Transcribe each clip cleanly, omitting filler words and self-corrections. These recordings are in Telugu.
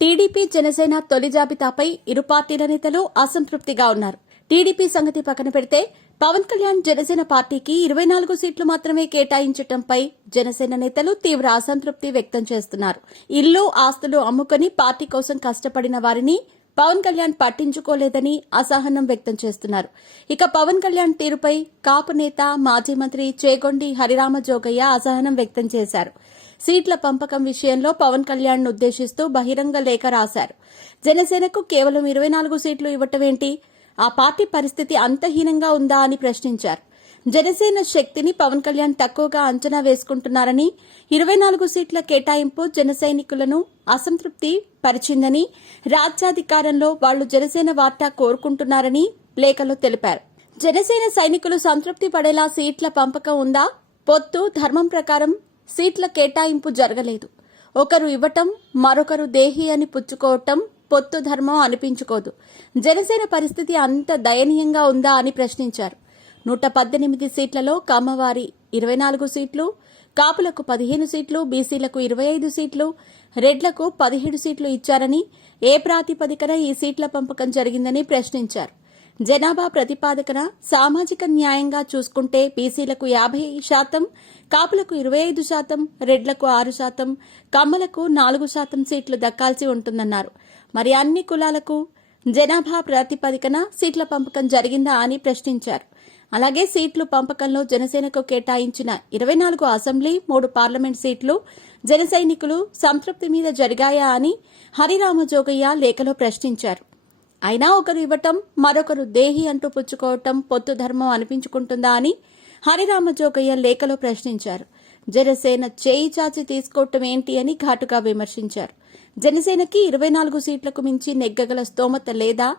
టీడీపీ జనసేన తొలి జాబితాపై ఇరు పార్టీల నేతలు అసంతృప్తిగా ఉన్నారు. టీడీపీ సంగతి పక్కన పెడితే పవన్ కళ్యాణ్ జనసేన పార్టీకి 24 సీట్లు మాత్రమే కేటాయించడంపై జనసేన నేతలు తీవ్ర అసంతృప్తి వ్యక్తం చేస్తున్నారు. ఇల్లు ఆస్తులు అమ్ముకుని పార్టీ కోసం కష్టపడిన వారిని పవన్ కళ్యాణ్ పట్టించుకోలేదని అసహనం వ్యక్తం చేస్తున్నారు. ఇక పవన్ కళ్యాణ్ తీరుపై కాపు నేత మాజీ మంత్రి చేగొండి హరిరామ జోగయ్య అసహనం వ్యక్తం చేశారు. సీట్ల పంపకం విషయంలో పవన్ కళ్యాణ్ ఉద్దేశిస్తూ బహిరంగ లేఖ రాశారు. జనసేనకు కేవలం 24 సీట్లు ఇవ్వటమేంటి? ఆ పార్టీ పరిస్థితి అంతహీనంగా ఉందా అని ప్రశ్నించారు. జనసేన శక్తిని పవన్ కళ్యాణ్ తక్కువగా అంచనా వేసుకుంటున్నారని, 24 సీట్ల కేటాయింపు జన సైనికులను అసంతృప్తి పరిచిందని, రాజ్యాధికారంలో వాళ్లు జనసేన వాటా కోరుకుంటున్నారని లేఖలో తెలిపారు. జనసేన సైనికులు సంతృప్తి పడేలా సీట్ల పంపకం ఉందా? పొత్తు ధర్మం ప్రకారం సీట్ల కేటాయింపు జరగలేదు. ఒకరు ఇవ్వటం, మరొకరు దేహి అని పుచ్చుకోవటం పొత్తు ధర్మం అనిపించుకోదు. జనసేన పరిస్థితి అంత దయనీయంగా ఉందా అని ప్రశ్నించారు. 118 సీట్లలో కమ్మవారి 24 సీట్లు, కాపులకు 15 సీట్లు, బీసీలకు 25 సీట్లు, రెడ్లకు 17 సీట్లు ఇచ్చారని, ఏ ప్రాతిపదికన ఈ సీట్ల పంపకం జరిగిందని ప్రశ్నించారు. జనాభా ప్రతిపాదకన సామాజిక న్యాయంగా చూసుకుంటే బీసీలకు 50%, కాపులకు 25%, రెడ్లకు 6%, కమ్మలకు 4% సీట్లు దక్కాల్సి ఉంటుందన్నారు. మరి అన్ని కులాలకు జనాభా ప్రాతిపదికన సీట్ల పంపకం జరిగిందా అని ప్రశ్నించారు. అలాగే సీట్లు పంపకంలో జనసేనకు కేటాయించిన 24 అసెంబ్లీ, 3 పార్లమెంట్ సీట్లు జన సైనికులు సంతృప్తి మీద జరిగాయా అని హరిరామ జోగయ్య లేఖలో ప్రశ్నించారు. అయినా ఒకరు ఇవ్వటం, మరొకరు దేహి అంటూ పుచ్చుకోవటం పొత్తు ధర్మం అనిపించుకుంటుందా అని హరిరామ జోగయ్య లేఖలో ప్రశ్నించారు. జనసేన చేయి చాచి తీసుకోవటం ఏంటి అని ఘాటుగా విమర్శించారు. జనసేనకి 24 సీట్లకు మించి నెగ్గగల స్తోమత లేదా?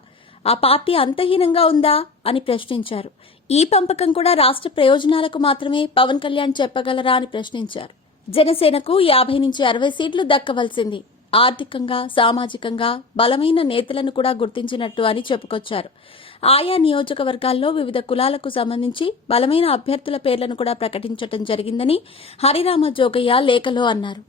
ఆ పార్టీ అంతహీనంగా ఉందా అని ప్రశ్నించారు. ఈ పంపకం కూడా రాష్ట్ర ప్రయోజనాలకు మాత్రమే పవన్ కళ్యాణ్ చెప్పగలరా అని ప్రశ్నించారు. జనసేనకు 50 నుంచి 60 సీట్లు దక్కవలసింది. ఆర్థికంగా, సామాజికంగా బలమైన నేతలను కూడా గుర్తించినట్టు అని చెప్పుకొచ్చారు. ఆయా నియోజకవర్గాల్లో వివిధ కులాలకు సంబంధించి బలమైన అభ్యర్థుల పేర్లను కూడా ప్రకటించడం జరిగిందని హరిరామ జోగయ్య లేఖలో అన్నారు.